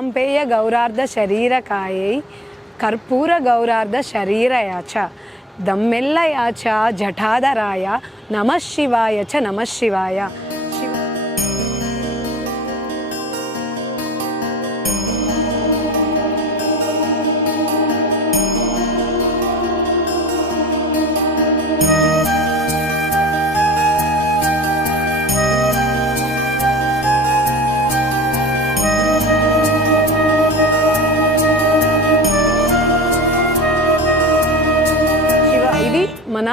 గాంపేయ గౌరార్ధ శరీరకాయై కర్పూర గౌరార్ధ శరీరయాచ దమ్మెల్లయాచ జఠాధరాయ నమః శివాయ చ నమః శివాయ. మన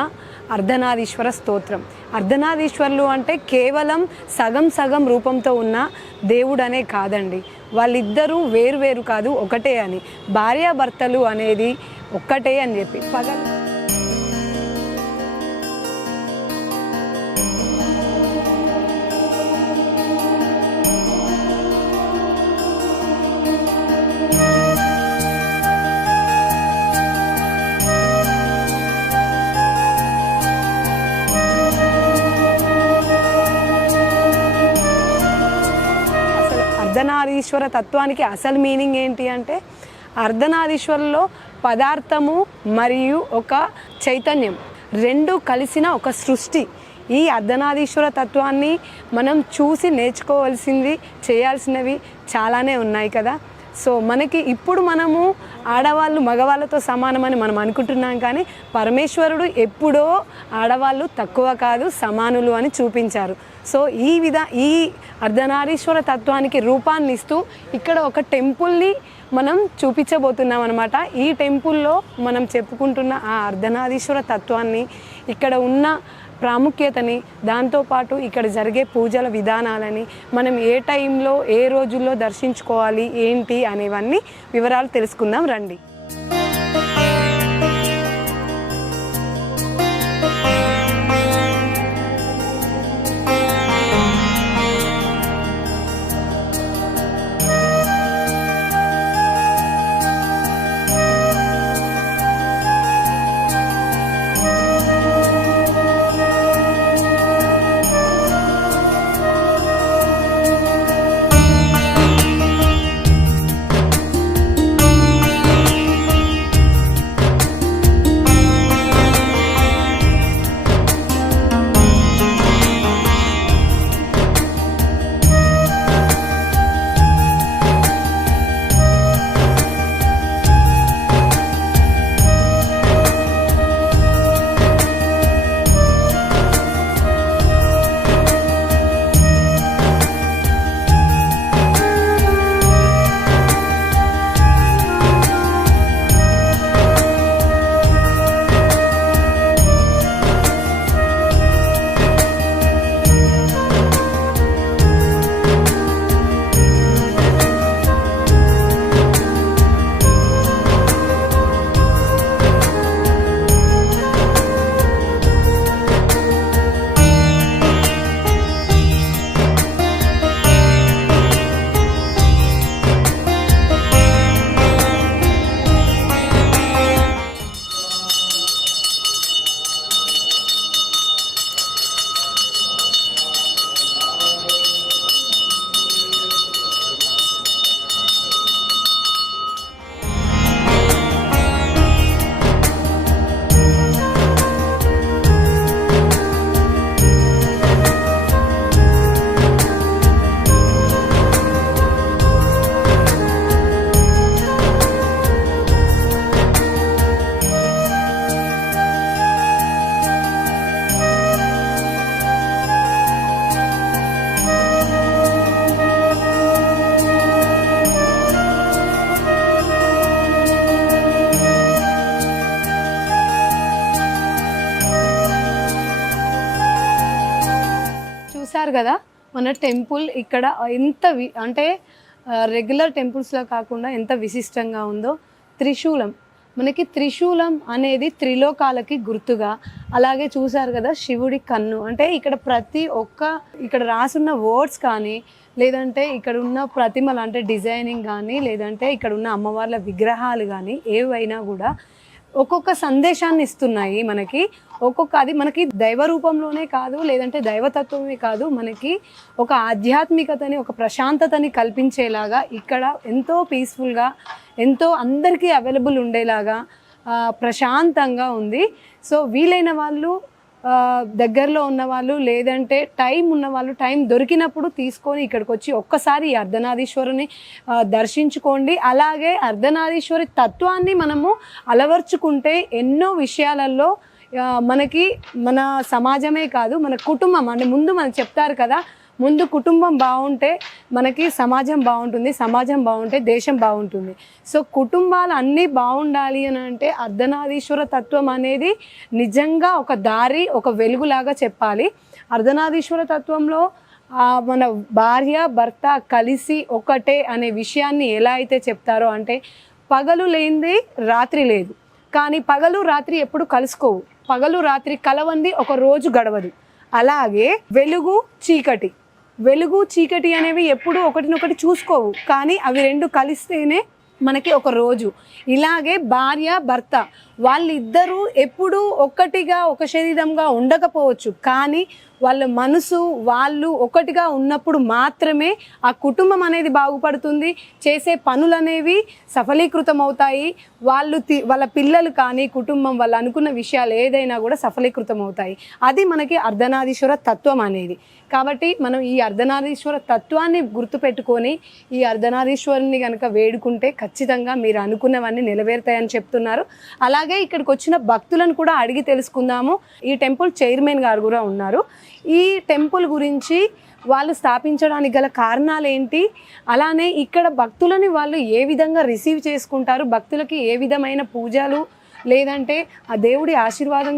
అర్ధనారీశ్వర స్తోత్రం. అర్ధనారీశ్వరులు అంటే కేవలం సగం సగం రూపంతో ఉన్న దేవుడనే కాదండి, వాళ్ళిద్దరూ వేరు వేరు కాదు ఒకటే అని, భార్యాభర్తలు అనేది ఒక్కటే అని చెప్పి అర్ధనారీశ్వర తత్వానికి అసలు మీనింగ్ ఏంటి అంటే, అర్ధనారీశ్వరులో పదార్థము మరియు ఒక చైతన్యం రెండు కలిసిన ఒక సృష్టి. ఈ అర్ధనారీశ్వర తత్వాన్ని మనం చూసి నేర్చుకోవాల్సింది, చేయాల్సినవి చాలానే ఉన్నాయి కదా. సో మనకి ఇప్పుడు మనము ఆడవాళ్ళు మగవాళ్ళతో సమానమని మనం అనుకుంటున్నాం, కానీ పరమేశ్వరుడు ఎప్పుడో ఆడవాళ్ళు తక్కువ కాదు సమానులు అని చూపించారు. సో ఈ అర్ధనారీశ్వర తత్వానికి రూపాన్ని ఇస్తూ ఇక్కడ ఒక టెంపుల్ని మనం చూపించబోతున్నాం అనమాట. ఈ టెంపుల్లో మనం చెప్పుకుంటున్న ఆ అర్ధనారీశ్వర తత్వాన్ని, ఇక్కడ ఉన్న ప్రాముఖ్యతని, దాంతోపాటు ఇక్కడ జరిగే పూజల విధానాలని, మనం ఏ టైంలో ఏ రోజుల్లో దర్శించుకోవాలి ఏంటి అనేవన్నీ వివరాలు తెలుసుకుందాం రండి. చూసారు కదా మన టెంపుల్ ఇక్కడ ఎంత అంటే రెగ్యులర్ టెంపుల్స్లో కాకుండా ఎంత విశిష్టంగా ఉందో. త్రిశూలం, మనకి త్రిశూలం అనేది త్రిలోకాలకి గుర్తుగా. అలాగే చూసారు కదా శివుడి కన్ను, అంటే ఇక్కడ ప్రతి ఒక్క ఇక్కడ రాసున్న వర్డ్స్ కానీ, లేదంటే ఇక్కడ ఉన్న ప్రతిమలు అంటే డిజైనింగ్ కానీ, లేదంటే ఇక్కడ ఉన్న అమ్మవార్ల విగ్రహాలు కానీ ఏవైనా కూడా ఒక్కొక్క సందేశాన్ని ఇస్తున్నాయి మనకి. అది మనకి దైవ రూపంలోనే కాదు, లేదంటే దైవతత్వమే కాదు, మనకి ఒక ఆధ్యాత్మికతని, ఒక ప్రశాంతతని కల్పించేలాగా ఇక్కడ ఎంతో పీస్ఫుల్గా, ఎంతో అందరికీ అవైలబుల్ ఉండేలాగా ప్రశాంతంగా ఉంది. సో వీలైన వాళ్ళు, దగ్గరలో ఉన్నవాళ్ళు, లేదంటే టైం ఉన్నవాళ్ళు, టైం దొరికినప్పుడు తీసుకొని ఇక్కడికి వచ్చి ఒక్కసారి ఈ అర్ధనారీశ్వరుని దర్శించుకోండి. అలాగే అర్ధనారీశ్వరి తత్వాన్ని మనము అలవర్చుకుంటే ఎన్నో విషయాలలో మనకి, మన సమాజమే కాదు, మన కుటుంబం, అంటే ముందు మనకు చెప్తారు కదా, ముందు కుటుంబం బాగుంటే మనకి సమాజం బాగుంటుంది, సమాజం బాగుంటే దేశం బాగుంటుంది. సో కుటుంబాలు అన్నీ బాగుండాలి అని అంటే అర్ధనారీశ్వర తత్వం అనేది నిజంగా ఒక దారి, ఒక వెలుగులాగా చెప్పాలి. అర్ధనారీశ్వర తత్వంలో మన భార్య భర్త కలిసి ఒకటే అనే విషయాన్ని ఎలా అయితే చెప్తారో, అంటే పగలు లేనిది రాత్రి లేదు, కానీ పగలు రాత్రి ఎప్పుడు కలుసుకోవు, పగలు రాత్రి కలవంది ఒక రోజు గడవదు. అలాగే వెలుగు చీకటి అనేవి ఎప్పుడు ఒకటినొకటి చూసుకోవు, కానీ అవి రెండు కలిస్తేనే మనకి ఒక రోజు. ఇలాగే భార్య భర్త వాళ్ళిద్దరూ ఎప్పుడూ ఒక్కటిగా, ఒక శరీరంగా ఉండకపోవచ్చు, కానీ వాళ్ళ మనసు వాళ్ళు ఒకటిగా ఉన్నప్పుడు మాత్రమే ఆ కుటుంబం అనేది బాగుపడుతుంది, చేసే పనులు అనేవి సఫలీకృతం అవుతాయి, వాళ్ళ పిల్లలు కానీ కుటుంబం వాళ్ళు అనుకున్న విషయాలు ఏదైనా కూడా సఫలీకృతం అవుతాయి. అది మనకి అర్ధనారీశ్వర తత్వం అనేది. కాబట్టి మనం ఈ అర్ధనారీశ్వర తత్వాన్ని గుర్తుపెట్టుకొని ఈ అర్ధనారీశ్వరుని కనుక వేడుకుంటే ఖచ్చితంగా మీరు అనుకున్నవన్నీ నెరవేరుతాయని చెప్తున్నారు. అలాగే ఇక్కడికి వచ్చిన భక్తులను కూడా అడిగి తెలుసుకుందాము. ఈ టెంపుల్ చైర్మన్ గారు కూడా ఉన్నారు. ఈ టెంపుల్ గురించి, వాళ్ళు స్థాపించడానికి గల కారణాలు ఏంటి, అలానే ఇక్కడ భక్తులని వాళ్ళు ఏ విధంగా రిసీవ్ చేసుకుంటారు, భక్తులకి ఏ విధమైన పూజలు, లేదంటే ఆ దేవుడి ఆశీర్వాదం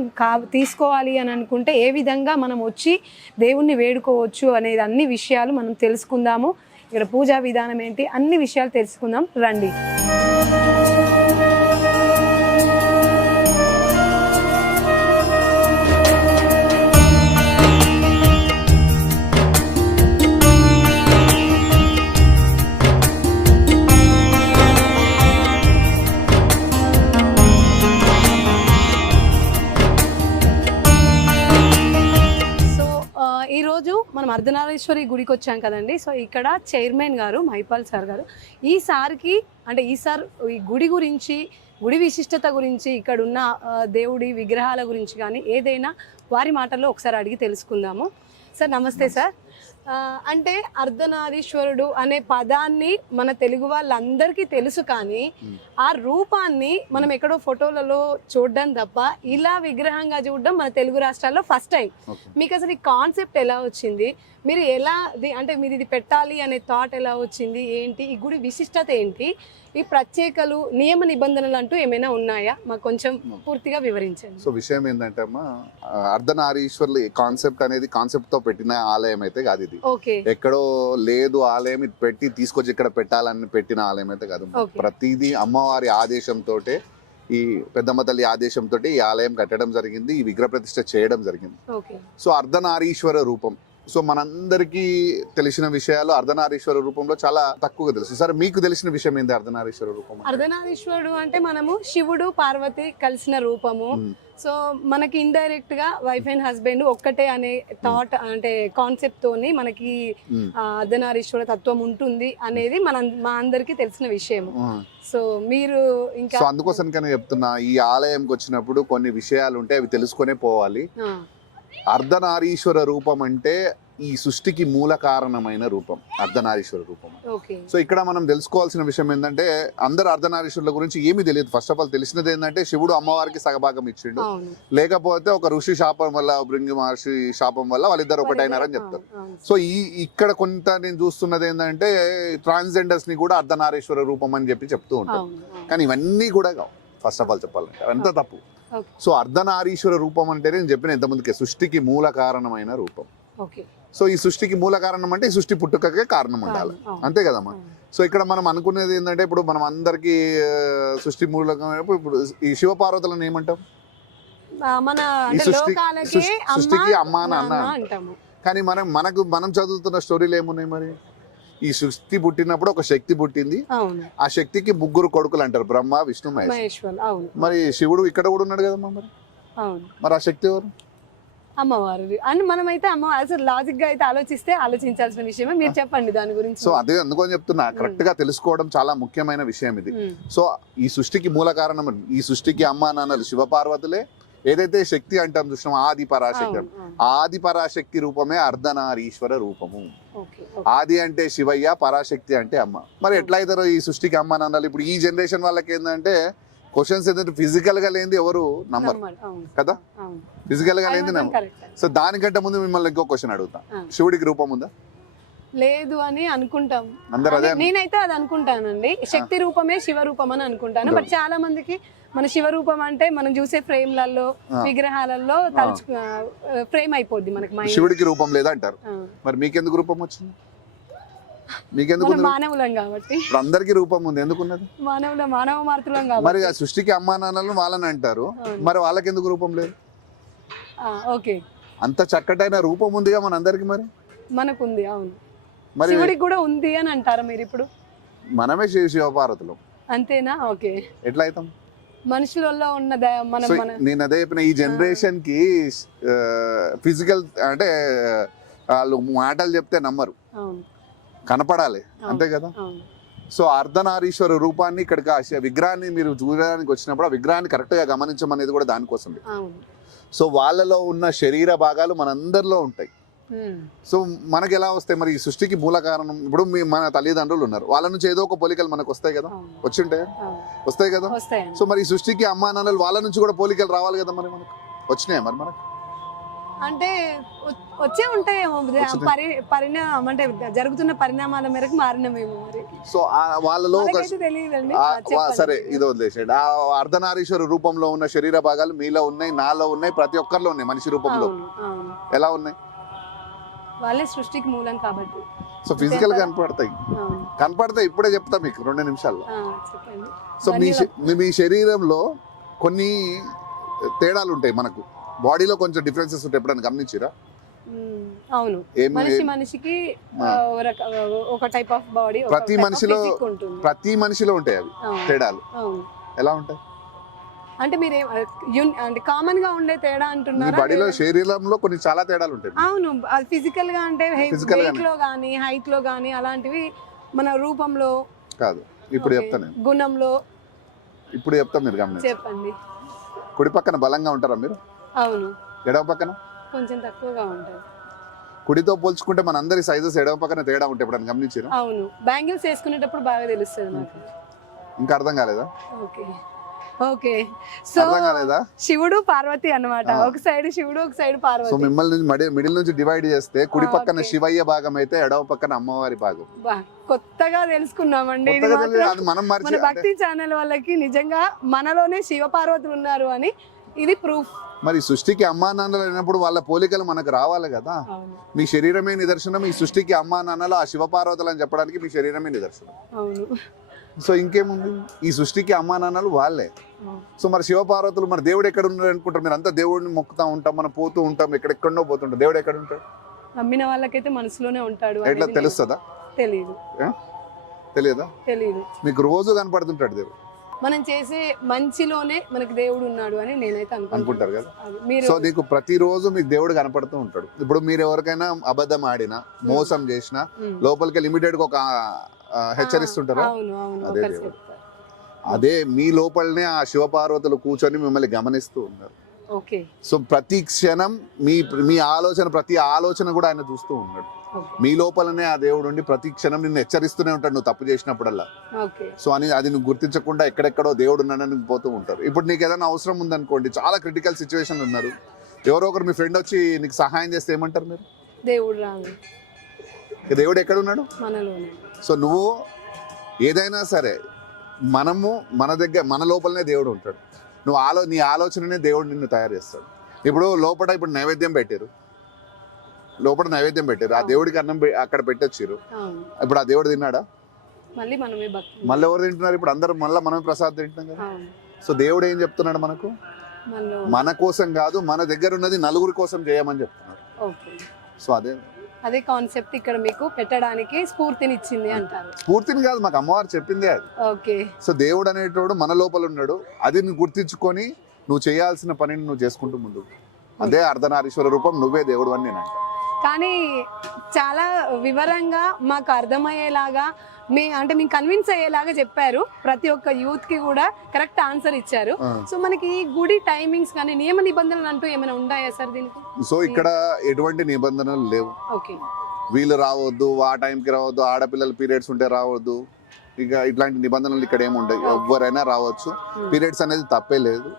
తీసుకోవాలి అని అనుకుంటే ఏ విధంగా మనం వచ్చి దేవుణ్ణి వేడుకోవచ్చు అనేది అన్ని విషయాలు మనం తెలుసుకుందాము. ఇక్కడ పూజా విధానం ఏంటి, అన్ని విషయాలు తెలుసుకుందాం, రండి. ఈరోజు మనం అర్ధనారీశ్వరి గుడికి వచ్చాం కదండి. సో ఇక్కడ చైర్మన్ గారు మహిపాల్ సార్ గారు ఈసారి ఈ గుడి గురించి, గుడి విశిష్టత గురించి, ఇక్కడ ఉన్న దేవుడి విగ్రహాల గురించి కానీ ఏదైనా వారి మాటల్లో ఒకసారి అడిగి తెలుసుకుందాము. సార్ నమస్తే సార్. అంటే అర్ధనారీశ్వరుడు అనే పదాన్ని మన తెలుగు వాళ్ళందరికీ తెలుసు, కానీ ఆ రూపాన్ని మనం ఎక్కడో ఫోటోలలో చూడడం తప్ప ఇలా విగ్రహంగా చూడడం మన తెలుగు రాష్ట్రాల్లో ఫస్ట్ టైం. మీకు అసలు ఈ కాన్సెప్ట్ ఎలా వచ్చింది, మీరు ఎలా అంటే మీరు ఇది పెట్టాలి అనే థాట్ ఎలా వచ్చింది, ఏంటి ఈ గుడి విశిష్టత ఏంటి, ఈ ప్రత్యేకలు, నియమ నిబంధనలు అంటూ ఏమైనా ఉన్నాయా, మాకు కొంచెం పూర్తిగా వివరించండి. సో విషయం ఏంటంటే అమ్మా, అర్ధనారీశ్వర్లు కాన్సెప్ట్ అనేది కాన్సెప్ట్ తో పెట్టిన ఆలయం అయితే కాదు. ఇది ఎక్కడో లేదు ఆలయం, ఇది పెట్టి తీసుకొచ్చి ఇక్కడ పెట్టాలని పెట్టిన ఆలయం అయితే కాదు. ప్రతిదీ అమ్మవారి ఆదేశంతో, ఈ పెద్దమ్మ తల్లి ఆదేశంతో ఈ ఆలయం కట్టడం జరిగింది, ఈ విగ్రహ ప్రతిష్ఠ చేయడం జరిగింది. సో అర్ధనారీశ్వర రూపం, సో మనందరికీ తెలిసిన విషయాలు అర్ధనారీశ్వర రూపంలో చాలా తక్కువగా తెలుసు. సరే మీకు తెలిసిన విషయం ఏంటి అర్ధనారీశ్వర రూపం? అర్ధనారీశ్వరుడు అంటే మనము శివుడు పార్వతి కలిసిన రూపము. సో మనకి ఇండైరెక్ట్ గా వైఫ్ అండ్ హస్బెండ్ ఒక్కటే అనే థాట్, అంటే కాన్సెప్ట్ తోని మనకి అర్ధనారీశ్వర తత్వం ఉంటుంది అనేది మా అందరికి తెలిసిన విషయం. సో మీరు ఇంకా అందుకోసం చెప్తున్నా, ఈ ఆలయంకి వచ్చినప్పుడు కొన్ని విషయాలు ఉంటే అవి తెలుసుకునే పోవాలి. అర్ధనారీశ్వర రూపం అంటే ఈ సృష్టికి మూల కారణమైన రూపం అర్ధనారీశ్వర రూపం. సో ఇక్కడ మనం తెలుసుకోవాల్సిన విషయం ఏంటంటే, అందరు అర్ధనారీశ్వరుల గురించి ఏమీ తెలియదు. ఫస్ట్ ఆఫ్ ఆల్ తెలిసినది ఏంటంటే శివుడు అమ్మవారికి సగభాగం ఇచ్చిండు, లేకపోతే ఒక ఋషి శాపం వల్ల, భృంగి మహర్షి శాపం వల్ల వాళ్ళిద్దరు ఒకటైనారని చెప్తారు. సో ఇక్కడ కొంత నేను చూస్తున్నది ఏంటంటే, ట్రాన్స్జెండర్స్ ని కూడా అర్ధనారీశ్వర రూపం అని చెప్తూ ఉంటారు, కానీ ఇవన్నీ కూడా ఫస్ట్ ఆఫ్ ఆల్ చెప్పాలంటే అదంతా తప్పు. సో అర్ధనారీశ్వర రూపం అంటే నేను చెప్పిన ఇంతమందికి సృష్టికి మూల కారణమైన రూపం. సో ఈ సృష్టికి మూల కారణం అంటే ఈ సృష్టి పుట్టుకకే కారణం ఉండాలి, అంతే కదమ్మా. సో ఇక్కడ మనం అనుకునేది ఏంటంటే, ఇప్పుడు మనం అందరికి సృష్టి మూలకం, ఇప్పుడు ఈ శివపార్వతులను ఏమంటాం, ఈ సృష్టికి అమ్మా నాన్న అంటాము. కానీ మనం చదువుతున్న స్టోరీలు ఏమున్నాయి మరి? ఈ సృష్టి పుట్టినప్పుడు ఒక శక్తి పుట్టింది, అవును ఆ శక్తికి ముగ్గురు కొడుకులు అంటారు, బ్రహ్మ విష్ణు మహేష్. మహేశ్వర్, అవును మరి శివుడు ఇక్కడ కూడా ఉన్నాడు కదమ్మా, అవును మరి ఆ శక్తి ఎవరు? అమ్మవారు. అండ్ మనమైతే అమ్మవారు అసలు లాజిక్ గా అయితే ఆలోచించాల్సిన విషయమే. మీరు చెప్పండి దాని గురించి. సో అదే అందుకని చెప్తున్నా, కరెక్ట్ గా తెలుసుకోవడం చాలా ముఖ్యమైన విషయం ఇది. సో ఈ సృష్టికి మూల కారణం, ఈ సృష్టికి అమ్మా నాన్నలు శివపార్వతులే. ఏదైతే శక్తి అంటాం చూసినాం, ఆది పరాశక్తి, ఆది పరాశక్తి రూపమే అర్ధనారీశ్వర రూపము. ఆది అంటే శివయ్య, పరాశక్తి అంటే అమ్మ. మరి ఎట్లా అవుతారో ఈ సృష్టికి అమ్మా నాన్నలు? ఇప్పుడు ఈ జనరేషన్ వాళ్ళకి ఏంటంటే క్వశ్చన్స్ ఏంటంటే ఫిజికల్ గా లేనిది ఎవరు నమ్మరు కదా, ఫిజికల్ గా లేనిది నమ్మరు. సో దానికంటే ముందు మిమ్మల్ని ఇంకో క్వశ్చన్ అడుగుతా, శివుడికి రూపం ఉందా? లేదు అని అనుకుంటాం అందరూ. అదే నేనైతే అది అనుకుంటానండి, శక్తి రూపమే శివ రూపం అని అనుకుంటాను. బట్ చాలా మందికి మన శివ రూపం అంటే మనం చూసే ఫ్రేమ్లలో విగ్రహాలలో ఫ్రేమ్ అయిపోద్ది మనకి మైండ్. శివుడికి రూపం లేదా అంటారు, మరి మీకెందుకు రూపం వచ్చింది? మీకెందుకు? మానవులం కాబట్టి. ఇప్పుడు అందరికి రూపం ఉంది, ఎందుకున్నది? మానవ మాతృలం కాబట్టి. మరి ఆ సృష్టికి అమ్మా నాన్నలను వాళ్ళని అంటారు, మరి వాళ్ళకి ఎందుకు రూపం లేదు? ఓకే, అంత చక్కటైన రూపం ఉందిగా మన అందరికి, మరి మనకుంది. అవును, మరి శివుడికి కూడా ఉంది అని అంటారా మీరు ఇప్పుడు? మనమే శివపార్వతులం అంతేనా? ఓకే, ఎట్లా అవుతాం? మనుషులలో ఉన్న నేను అదే చెప్పిన, ఈ జనరేషన్ కి ఫిజికల్ అంటే వాళ్ళు మాటలు చెప్తే నమ్మరు, కనపడాలి అంతే కదా. సో అర్ధనారీశ్వర రూపాన్ని ఇక్కడికి విగ్రహాన్ని మీరు చూడడానికి వచ్చినప్పుడు ఆ విగ్రహాన్ని కరెక్ట్ గా గమనించమనేది కూడా దానికోసం. సో వాళ్ళలో ఉన్న శరీర భాగాలు మనందరిలో ఉంటాయి. సో మనకి ఎలా వస్తాయి మరి? ఈ సృష్టికి మూల కారణం ఇప్పుడు మన తల్లిదండ్రులు ఉన్నారు, వాళ్ళ నుంచి ఏదో ఒక పోలికలు మనకు వస్తాయి కదా, వచ్చింటాయి, వస్తాయి కదా. సో మరి ఈ సృష్టికి అమ్మా నాన్నలు వాళ్ళ నుంచి కూడా పోలికలు రావాలి కదా, మరి మనకు వచ్చినాయి? మరి మనకు అంటే వచ్చే ఉంటాయేమో, పరిణామం అంటే జరుగుతున్న పరిణామాల మేరకు మారినమేమో మరి. సో వాళ్ళలో తెలియదండి. సరే ఇది వదిలేసాడు. ఆ అర్ధనారీశ్వర రూపంలో ఉన్న శరీర భాగాలు మీలో ఉన్నాయి, నాలో ఉన్నాయి, ప్రతి ఒక్కరిలో ఉన్నాయి. మనిషి రూపంలో ఎలా ఉన్నాయి? వాళ్ళే సృష్టికి మూలం కాబట్టి. సో ఫిజికల్ గా కనపడతాయి. ఇప్పుడే చెప్తా మీకు 2 నిమిషాల్లో. సో మీ శరీరంలో కొన్ని తేడాలు ఉంటాయి, మనకు బాడీలో కొంచెం డిఫరెన్సెస్ ఉంటాయి. ఎప్పుడైనా గమనించిరా? అవును, మనిషికి ఒక టైప్ ఆఫ్ బాడీ, ప్రతి మనిషిలో ఉంటాయి అవి తేడాలు. ఎలా ఉంటాయి అంటే మీరు అంటే కామన్ గా ఉండే తేడా అంటున్నారు? బాడీలో శరీరంలో కొన్ని చాలా తేడాలు ఉంటాయి. అవును, ఫిజికల్ గా అంటే వెయిట్ లో గానీ హైట్ లో గానీ అలాంటివి మన రూపంలో కాదు. ఇప్పుడు చెప్తాను, గుణంలో. ఇప్పుడు చెప్తా, మీరు గమనించండి. చెప్పండి. కుడి పక్కన బలంగా ఉంటారా మీరు? అవును. ఎడమ పక్కన కొంచెం తక్కువగా ఉంటారు. కుడితో పోల్చుకుంటే మన అందరి సైజెస్ ఎడమ పక్కన తేడా ఉంటాయి. ఎప్పుడైనా గమనించారా? అవును, బ్యాంగిల్స్ వేసుకునేటప్పుడు బాగా తెలుస్తుంది నాకు. ఇంకా అర్థం కాలేదా? Okay okay. సో శివుడు పార్వతి అన్నమాట, ఒక సైడ్ శివుడు ఒక సైడ్ పార్వతి. సో మిమ్మల్ని మిడిల్ నుంచి డివైడ్ చేస్తే కుడి పక్కన శివయ్య భాగం అయితే ఎడమ పక్కన అమ్మవారి భాగం. కొత్తగా తెలుసుకున్నామండి మన భక్తి ఛానల్ వాళ్ళకి. నిజంగా మనలోనే శివ పార్వతులు ఉన్నారు అని ఇది ప్రూఫ్. మరి సృష్టికి అమ్మా నాన్నలు అయినప్పుడు వాళ్ళ పోలికలు మనకు రావాలి కదా. మీ శరీరమే నిదర్శనం. ఈ సృష్టికి అమ్మా నాన్నలు ఆ శివపార్వతులు అని చెప్పడానికి మీ శరీరమే నిదర్శనం. అవును. సో ఇంకేముంది, ఈ సృష్టికి అమ్మా నాన్నలు వాళ్ళే. సో మరి శివపార్వతులు, మరి దేవుడు ఎక్కడ ఉన్నాడు అనుకుంటారు మీరు? అంతా దేవుడిని మొక్కుతా ఉంటాం, మనం పోతూ ఉంటాం, ఎక్కడెక్కడో పోతుంటాం. దేవుడు ఎక్కడ ఉంటాడు? నమ్మిన వాళ్ళకైతే మనసులోనే ఉంటాడు. ఎట్లా తెలుస్తుందా? తెలియదు. తెలియదా? తెలియదు. మీకు రోజు కనపడుతుంటాడు దేవుడు. మనం చేసే మంచిలోనే మనకి దేవుడు ఉన్నాడు అని నేనైతే అనుకుంటారు కదా. సో నీకు ప్రతిరోజు మీకు దేవుడు కనపడుతూ ఉంటాడు. ఇప్పుడు మీరు ఎవరికైనా అబద్ధం ఆడినా, మోసం చేసినా లోపలికి లిమిటెడ్ గా ఒక హెచ్చరిస్తుంటారు. అదే దేవుడు. అదే మీ లోపలనే ఆ శివపార్వతులు కూర్చొని మిమ్మల్ని గమనిస్తూ ఉన్నారు. సో ప్రతి క్షణం మీ ఆలోచన, ప్రతి ఆలోచన కూడా ఆయన చూస్తూ ఉన్నాడు. మీ లోపలనే ఆ దేవుడు ఉండి ప్రతి క్షణం నిన్ను హెచ్చరిస్తూనే ఉంటాడు నువ్వు తప్పు చేసినప్పుడల్లా. సో అది నువ్వు గుర్తించకుండా ఎక్కడెక్కడో దేవుడు ఉన్నాడని పోతూ ఉంటారు. ఇప్పుడు నీకు ఏదైనా అవసరం ఉందనుకోండి, చాలా క్రిటికల్ సిచ్యువేషన్ ఉన్నారు, ఎవరో ఒకరు మీ ఫ్రెండ్ వచ్చి నీకు సహాయం చేస్తే ఏమంటారు మీరు? దేవుడు ఎక్కడ ఉన్నాడు? మనలోనే. సో నువ్వు ఏదైనా సరే మన దగ్గర, మన లోపలనే దేవుడు ఉంటాడు. నీ ఆలోచననే దేవుడు నిన్ను తయారు చేస్తాడు. ఇప్పుడు నైవేద్యం పెట్టారు, ఆ దేవుడికి అన్నం అక్కడ పెట్టొచ్చారు. ఇప్పుడు ఆ దేవుడు తిన్నాడా? మళ్ళీ ఎవరు తింటున్నారు? ఇప్పుడు అందరూ మళ్ళీ మనమే ప్రసాదం తింటున్నాం కదా. సో దేవుడు ఏం చెప్తున్నాడు మనకు? మన కోసం కాదు, మన దగ్గర ఉన్నది నలుగురి కోసం చేయమని చెప్తున్నాడు. సో అదే అదే కాన్సెప్ట్ ఇక్కడ మీకు పెట్టడానికి స్ఫూర్తినిచ్చింది అంటారు. స్ఫూర్తిని కాదు, మాకు అమ్మవారు చెప్పిందే అది. ఓకే. సో దేవుడు అనేటోడు మన లోపల ఉన్నాడు, అది నువ్వు గుర్తించుకొని నువ్వు చేయాల్సిన పనిని నువ్వు చేసుకుంటూ ముందు, అదే అర్ధనారీశ్వర రూపం, నువ్వే దేవుడు అని నేను అంటాను. కానీ చాలా వివరంగా మాకు అర్థమయ్యేలాగా అంటే మీకు కన్విన్స్ అయ్యేలాగా చెప్పారు. ప్రతి ఒక్క యూత్ కి కూడా కరెక్ట్ ఆన్సర్ ఇచ్చారు. సో మనకి ఈ గుడి టైమింగ్స్ కానీ నియమ నిబంధనలు అంటూ ఏమైనా ఉన్నాయా సార్ దీనికి? సో ఇక్కడ ఎటువంటి నిబంధనలు లేవు. ఓకే. వీళ్ళు రావద్దు, ఆ టైంకి రావద్దు, ఆడపిల్లల పీరియడ్స్ ఉంటే రావద్దు, ఇక ఇట్లాంటి నిబంధనలు ఇక్కడ ఏమి ఉండవు. ఎవరైనా రావచ్చు. పీరియడ్స్ అనేది తప్పే లేదు,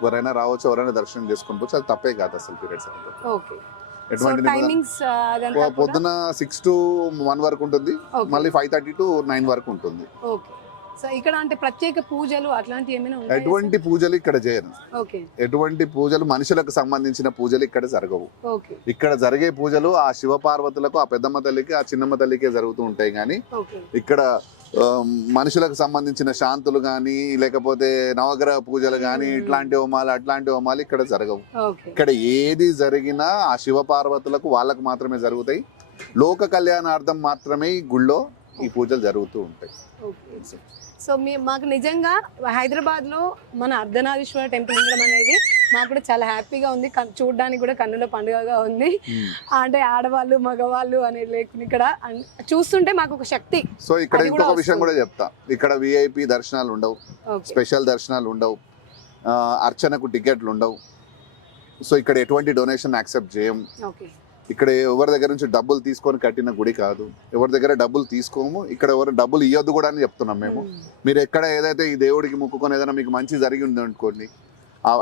ఎవరైనా రావచ్చు, ఎవరైనా దర్శనం చేసుకుని పోవచ్చు, అది తప్పే కాదు అసలు పీరియడ్స్ అనేది. ఓకే. ఎటువంటి పొద్దున 6 to 1 వరకు ఉంటుంది, మళ్ళీ 5:30 to 9 వరకు ఉంటుంది. ఓకే. సో ఇక్కడ అంటే ప్రత్యేక పూజలు అట్లాంటి ఏమైనా ఉంటాయా? ఎటువంటి పూజలు ఇక్కడ చేయరు. ఓకే. ఎటువంటి పూజలు మనుషులకు సంబంధించిన పూజలు ఇక్కడ జరగవు. ఓకే. ఇక్కడ జరిగే పూజలు ఆ శివపార్వతులకు, ఆ పెద్దమ్మ తల్లికి, ఆ చిన్నమ్మ తల్లికే జరుగుతూ ఉంటాయి. కానీ ఇక్కడ మనుషులకు సంబంధించిన శాంతులు కానీ లేకపోతే నవగ్రహ పూజలు కానీ ఇట్లాంటి హోమాలు అట్లాంటి హోమాలు ఇక్కడ జరగవు. ఇక్కడ ఏది జరిగినా ఆ శివపార్వతులకు వాళ్ళకు మాత్రమే జరుగుతాయి. లోక కళ్యాణార్థం మాత్రమే ఈ గుళ్ళో ఈ పూజలు జరుగుతూ ఉంటాయి. సో మాకు నిజంగా హైదరాబాద్లో మన అర్ధనారీశ్వర టెంపుల్ ఉండడం అనేది మాకు కూడా చాలా హ్యాపీగా ఉంది. చూడడానికి కూడా కన్నుల పండుగగా ఉంది. అంటే ఆడవాళ్ళు మగవాళ్ళు అనేది లేకుండా ఇక్కడ చూస్తుంటే మాకు ఒక శక్తి. సో ఇక్కడ ఇంకొక విషయం కూడా చెప్తా, ఇక్కడ విఐపి దర్శనాలు ఉండవు, స్పెషల్ దర్శనాలు ఉండవు, అర్చనకు టికెట్లు ఉండవు. సో ఇక్కడ ఎటువంటి డొనేషన్ యాక్సెప్ట్ చేయం. ఇక్కడ ఎవరి దగ్గర నుంచి డబ్బులు తీసుకొని కట్టిన గుడి కాదు, ఎవరి దగ్గర డబ్బులు తీసుకోము. ఇక్కడ ఎవరు డబ్బులు ఇవ్వద్దు కూడా అని చెప్తున్నాం మేము. మీరు ఎక్కడ ఏదైతే ఈ దేవుడికి మొక్కుకొని ఏదైనా మీకు మంచి జరిగి ఉంది అనుకోండి,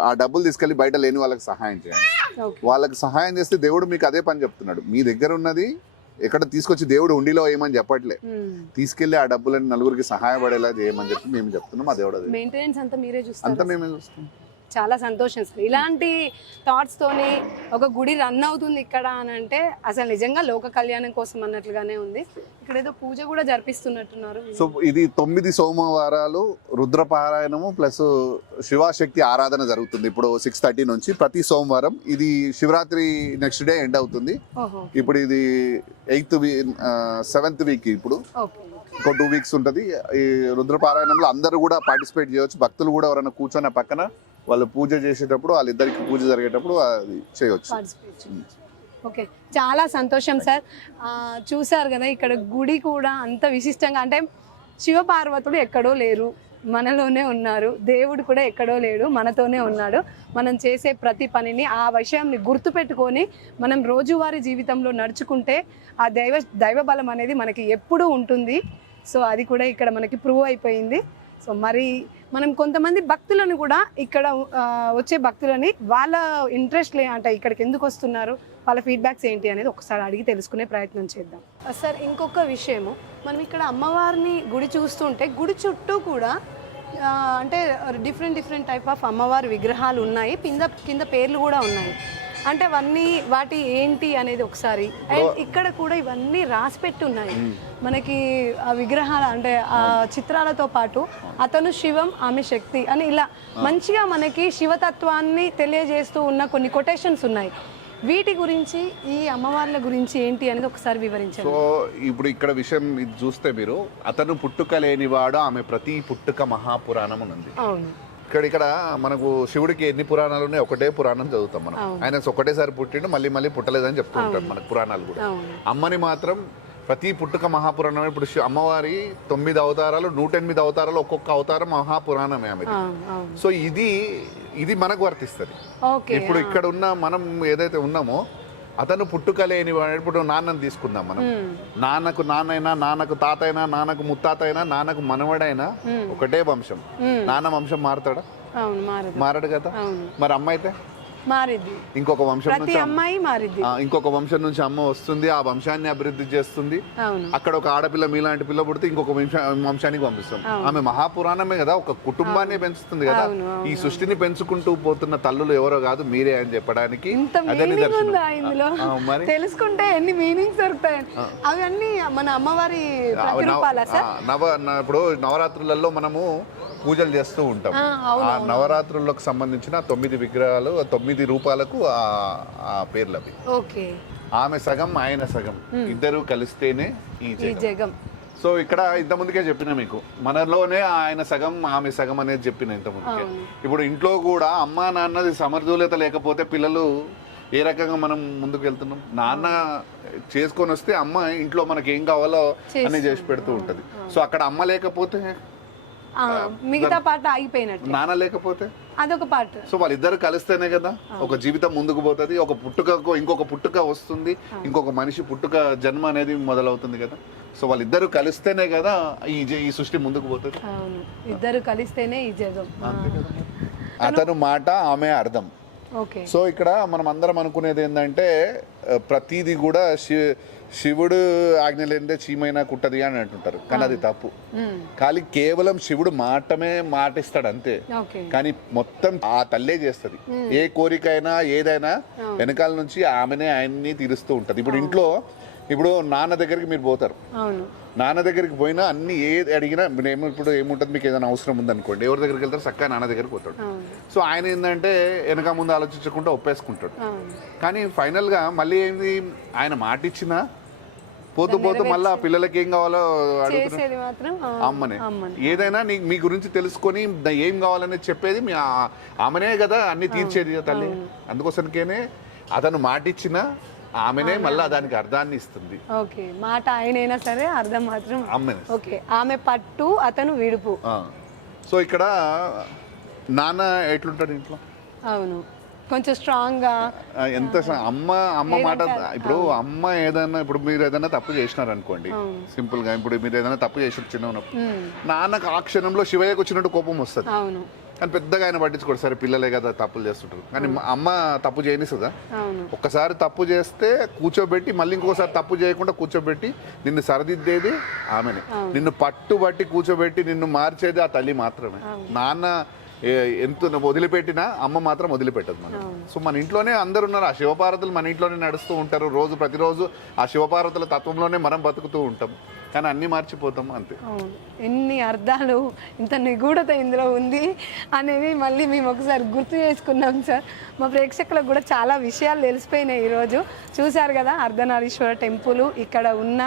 ఆ డబ్బులు తీసుకెళ్లి బయట లేని వాళ్ళకి సహాయం చేయండి. వాళ్ళకి సహాయం చేస్తే దేవుడు మీకు అదే పని చెప్తున్నాడు. మీ దగ్గర ఉన్నది ఎక్కడ తీసుకొచ్చి దేవుడు ఉండిలో ఏమని చెప్పట్లే, తీసుకెళ్లి ఆ డబ్బులని నలుగురికి సహాయపడేలా చేయమని చెప్పి మేము చెప్తున్నాం. ఆ దేవుడు మెయింటెనెన్స్ అంతా మీరే చూస్తారు? అంతా మేమే చూస్తాం. చాలా సంతోషం సార్. ఇలాంటి థాట్స్ తోని ఒక గుడి రన్ అవుతుంది ఇక్కడ అని అంటే అసలు నిజంగా లోక కళ్యాణం కోసం అన్నట్లుగానే ఉంది. ఇక్కడ ఏదో పూజ కూడా జరిపిస్తున్నట్టున్నారు. సో ఇది 9 సోమవారాలు రుద్రపారాయణము ప్లస్ శివశక్తి ఆరాధన జరుగుతుంది. ఇప్పుడు 6:30 నుంచి ప్రతి సోమవారం. ఇది శివరాత్రి నెక్స్ట్ డే ఎండ్ అవుతుంది. ఇప్పుడు ఇది 7th వీక్. ఇప్పుడు ఇంకో 2 వీక్స్ ఉంటుంది. ఈ రుద్రపారాయణంలో అందరూ కూడా పార్టిసిపేట్ చేయవచ్చు. భక్తులు కూడా ఎవరైనా కూర్చొని పక్కన వాళ్ళు పూజ చేసేటప్పుడు, వాళ్ళిద్దరికి పూజ జరిగేటప్పుడు అది చేయవచ్చు. ఓకే, చాలా సంతోషం సార్. చూసారు కదా ఇక్కడ గుడి కూడా అంత విశిష్టంగా, అంటే శివపార్వతుడు ఎక్కడో లేరు, మనలోనే ఉన్నారు. దేవుడు కూడా ఎక్కడో లేడు, మనతోనే ఉన్నాడు. మనం చేసే ప్రతి పనిని ఆ విషయాన్ని గుర్తుపెట్టుకొని మనం రోజువారీ జీవితంలో నడుచుకుంటే ఆ దైవ బలం అనేది మనకి ఎప్పుడూ ఉంటుంది. సో అది కూడా ఇక్కడ మనకి ప్రూవ్ అయిపోయింది. సో మరి మనం కొంతమంది భక్తులను కూడా ఇక్కడ వచ్చే భక్తులని వాళ్ళ ఇంట్రెస్ట్ అంటే ఇక్కడికి ఎందుకు వస్తున్నారు, వాళ్ళ ఫీడ్బ్యాక్స్ ఏంటి అనేది ఒకసారి అడిగి తెలుసుకునే ప్రయత్నం చేద్దాం. సార్ ఇంకొక విషయము, మనం ఇక్కడ అమ్మవారిని గుడి చూస్తుంటే గుడి చుట్టూ కూడా అంటే డిఫరెంట్ టైప్ ఆఫ్ అమ్మవారి విగ్రహాలు ఉన్నాయి, కింద పేర్లు కూడా ఉన్నాయి. అంటే అవన్నీ వాటి ఏంటి అనేది ఒకసారి, అండ్ ఇక్కడ కూడా ఇవన్నీ రాసి పెట్టి ఉన్నాయి మనకి ఆ విగ్రహాలు, అంటే ఆ చిత్రాలతో పాటు అతను శివం ఆమె శక్తి అని ఇలా మంచిగా మనకి శివతత్వాన్ని తెలియజేస్తూ ఉన్న కొన్ని కొటేషన్స్ ఉన్నాయి. వీటి గురించి, ఈ అమ్మవార్ల గురించి ఏంటి అనేది ఒకసారి వివరించారు. సో ఇప్పుడు ఇక్కడ విషయం ఇది చూస్తే మీరు, అతను పుట్టుక లేనివాడు, ఆమె ప్రతి పుట్టుక మహాపురాణం ఉంది. అవును. ఇక్కడ మనకు శివుడికి ఎన్ని పురాణాలు ఉన్నాయి, ఒకటే పురాణం చదువుతాం మనం. ఆయన ఒకటేసారి పుట్టిండు, మళ్ళీ పుట్టలేదని చెప్తూ ఉంటారు మనకు పురాణాలు కూడా. అమ్మని మాత్రం ప్రతి పుట్టుక మహాపురాణం. ఇప్పుడు అమ్మవారి 9 అవతారాలు, 108 అవతారాలు, ఒక్కొక్క అవతారం మహాపురాణమే ఆమె. సో ఇది మనకు వర్తిస్తుంది. ఇప్పుడు ఇక్కడ ఉన్న మనం ఏదైతే ఉన్నామో, అతను పుట్టుక లేని వాడు. ఇప్పుడు నాన్నని తీసుకుందాం మనం. నాన్నకు నాన్నైనా, నాన్నకు తాత అయినా, నాన్నకు ముత్తాత అయినా, నాన్నకు మనవడైనా ఒకటే వంశం. నాన్న వంశం మారుతాడా? మారడు కదా. మరి అమ్మ అయితే మారిద్ది, ఇంకొక వంశం నుంచి అమ్మాయి మారిద్ది, ఇంకొక వంశం నుంచి అమ్మ వస్తుంది, ఆ వంశాన్ని అభివృద్ధి చేస్తుంది. అక్కడ ఒక ఆడపిల్ల మీలాంటి పిల్ల పుడితే ఇంకొక వంశానికి పంపిస్తాం. ఆమె మహాపురాణమే కదా, ఒక కుటుంబాన్ని పెంచుతుంది కదా. ఈ సృష్టిని పెంచుకుంటూ పోతున్న తల్లులు ఎవరో కాదు, మీరే అని చెప్పడానికి అదే నిదర్శనం. మరి తెలుసుకుంటే ఎన్ని మీనింగ్స్ దొరుకుతాయి. అవన్నీ మన అమ్మవారి ఇప్పుడు నవరాత్రులలో మనము పూజలు చేస్తూ ఉంటాం. ఆ నవరాత్రులకు సంబంధించిన 9 విగ్రహాలు, 9 రూపాలకు ఆ పేర్లు అవి. ఆమె సగం ఆయన సగం ఇద్దరు కలిస్తేనే ఈ ఈ జగం. జగం. సో ఇక్కడ ఇంత ముందుకే చెప్పిన మీకు మనలోనే ఆయన సగం ఆమె సగం అనేది చెప్పిన ఇంత ముందుకే. ఇప్పుడు ఇంట్లో కూడా అమ్మ నాన్నది సమర్థులత లేకపోతే పిల్లలు ఏ రకంగా మనం ముందుకు వెళ్తున్నాం. నాన్న చేసుకొని వస్తే అమ్మ ఇంట్లో మనకి ఏం కావాలో అన్ని చేసి పెడుతూ ఉంటది. సో అక్కడ అమ్మ లేకపోతే మిగతా పాట ఆగిపోయినట్టు, నాన్న లేకపోతే అదొక పాట. సో వాళ్ళిద్దరు కలిస్తేనే కదా ఒక జీవితం ముందుకు పోతుంది. ఒక పుట్టుకకు ఇంకొక పుట్టుక వస్తుంది, ఇంకొక మనిషి పుట్టుక జన్మ అనేది మొదలవుతుంది కదా. సో వాళ్ళిద్దరు కలిస్తేనే కదా ఈ సృష్టి ముందుకు పోతుంది. అవును, ఇద్దరు కలిస్తేనే ఈ జగం. అతను మాట ఆమె అర్థం. ఓకే. సో ఇక్కడ మనం అందరం అనుకునేది ఏంటంటే ప్రతిదీ కూడా శివుడు ఆజ్ఞ లేనిదే చీమైనా కుట్టది అని అంటుంటారు, కానీ అది తప్పు. కానీ కేవలం శివుడు మాటిస్తాడు అంతే, కానీ మొత్తం ఆ తల్లే చేస్తుంది. ఏ కోరికైనా ఏదైనా వెనకాల నుంచి ఆమెనే ఆయన్ని తీరుస్తూ ఉంటది. ఇప్పుడు నాన్న దగ్గరికి మీరు పోతారు, నాన్న దగ్గరికి పోయినా అన్ని ఏది అడిగినా ఇప్పుడు ఏముంటుంది, మీకు ఏదైనా అవసరం ఉందనుకోండి, ఎవరి దగ్గరికి వెళ్తారు, చక్కగా నాన్న దగ్గరికి పోతాడు. సో ఆయన ఏంటంటే వెనక ముందు ఆలోచించకుండా ఒప్పేసుకుంటాడు. కానీ ఫైనల్గా మళ్ళీ ఏంది, ఆయన మాట ఇచ్చినా పోతూ మళ్ళీ పిల్లలకి ఏం కావాలో అడుగుతున్నారు అమ్మనే. ఏదైనా మీ గురించి తెలుసుకొని ఏం కావాలనేది చెప్పేది మీ ఆమెనే కదా, అన్ని తీర్చేది తల్లి. అందుకోసనికేనే అతను మాట ఇచ్చినా ఆమెనే మళ్ళీ దానికి అర్థాన్ని ఇస్తుంది. ఓకే, మాట ఆయనైనా సరే అర్థం మాత్రం ఆమె. ఓకే, ఆమె పట్టు అతను విడుపు. సో ఇక్కడ నాన్న ఎట్లుంటాడు ఇంట్లో? అవును, కొంచెం స్ట్రాంగ్ గా. ఎంత అమ్మ మాట. ఇప్పుడు అమ్మ ఏదైనా, ఇప్పుడు మీరు ఏదైనా తప్పు చేసినారు అనుకోండి, సింపుల్ గా ఇప్పుడు మీరు ఏదైనా తప్పు చేసి చిన్న ఉన్నప్పుడు నాన్నకు ఆ క్షణంలో శివయ్యకు వచ్చినట్టు కోపం వస్తుంది. అవును, కానీ పెద్దగా ఆయన పట్టించుకోడు, సరే పిల్లలే కదా తప్పులు చేస్తుంటారు. కానీ అమ్మ తప్పు చేయనిస్తుందా? ఒక్కసారి తప్పు చేస్తే కూర్చోబెట్టి మళ్ళీ ఇంకోసారి తప్పు చేయకుండా కూర్చోబెట్టి నిన్ను సరిదిద్దేది ఆమెనే. నిన్ను పట్టుబట్టి కూర్చోబెట్టి నిన్ను మార్చేది ఆ తల్లి మాత్రమే. నాన్న ఎంత వదిలిపెట్టినా అమ్మ మాత్రం వదిలిపెట్టదు మనం. సో మన ఇంట్లోనే అందరు ఉన్నారు, ఆ శివపార్వతులు మన ఇంట్లోనే నడుస్తూ ఉంటారు. ప్రతిరోజు ఆ శివపార్వతుల తత్వంలోనే మనం బతుకుతూ ఉంటాం, కానీ అన్నీ మర్చిపోతాం అంతే. ఎన్ని అర్థాలు, ఇంత నిగూఢత ఇందులో ఉంది అనేది మళ్ళీ మేము ఒకసారి గుర్తు చేసుకున్నాం సార్. మా ప్రేక్షకులకు కూడా చాలా విషయాలు తెలిసిపోయినాయి ఈరోజు. చూశారు కదా అర్ధనారీశ్వర టెంపుల్, ఇక్కడ ఉన్న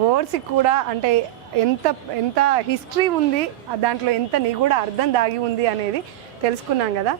వర్డ్స్కి కూడా అంటే ఎంత ఎంత హిస్టరీ ఉంది, దాంట్లో ఎంత నిగూఢ అర్థం దాగి ఉంది అనేది తెలుసుకున్నాం కదా.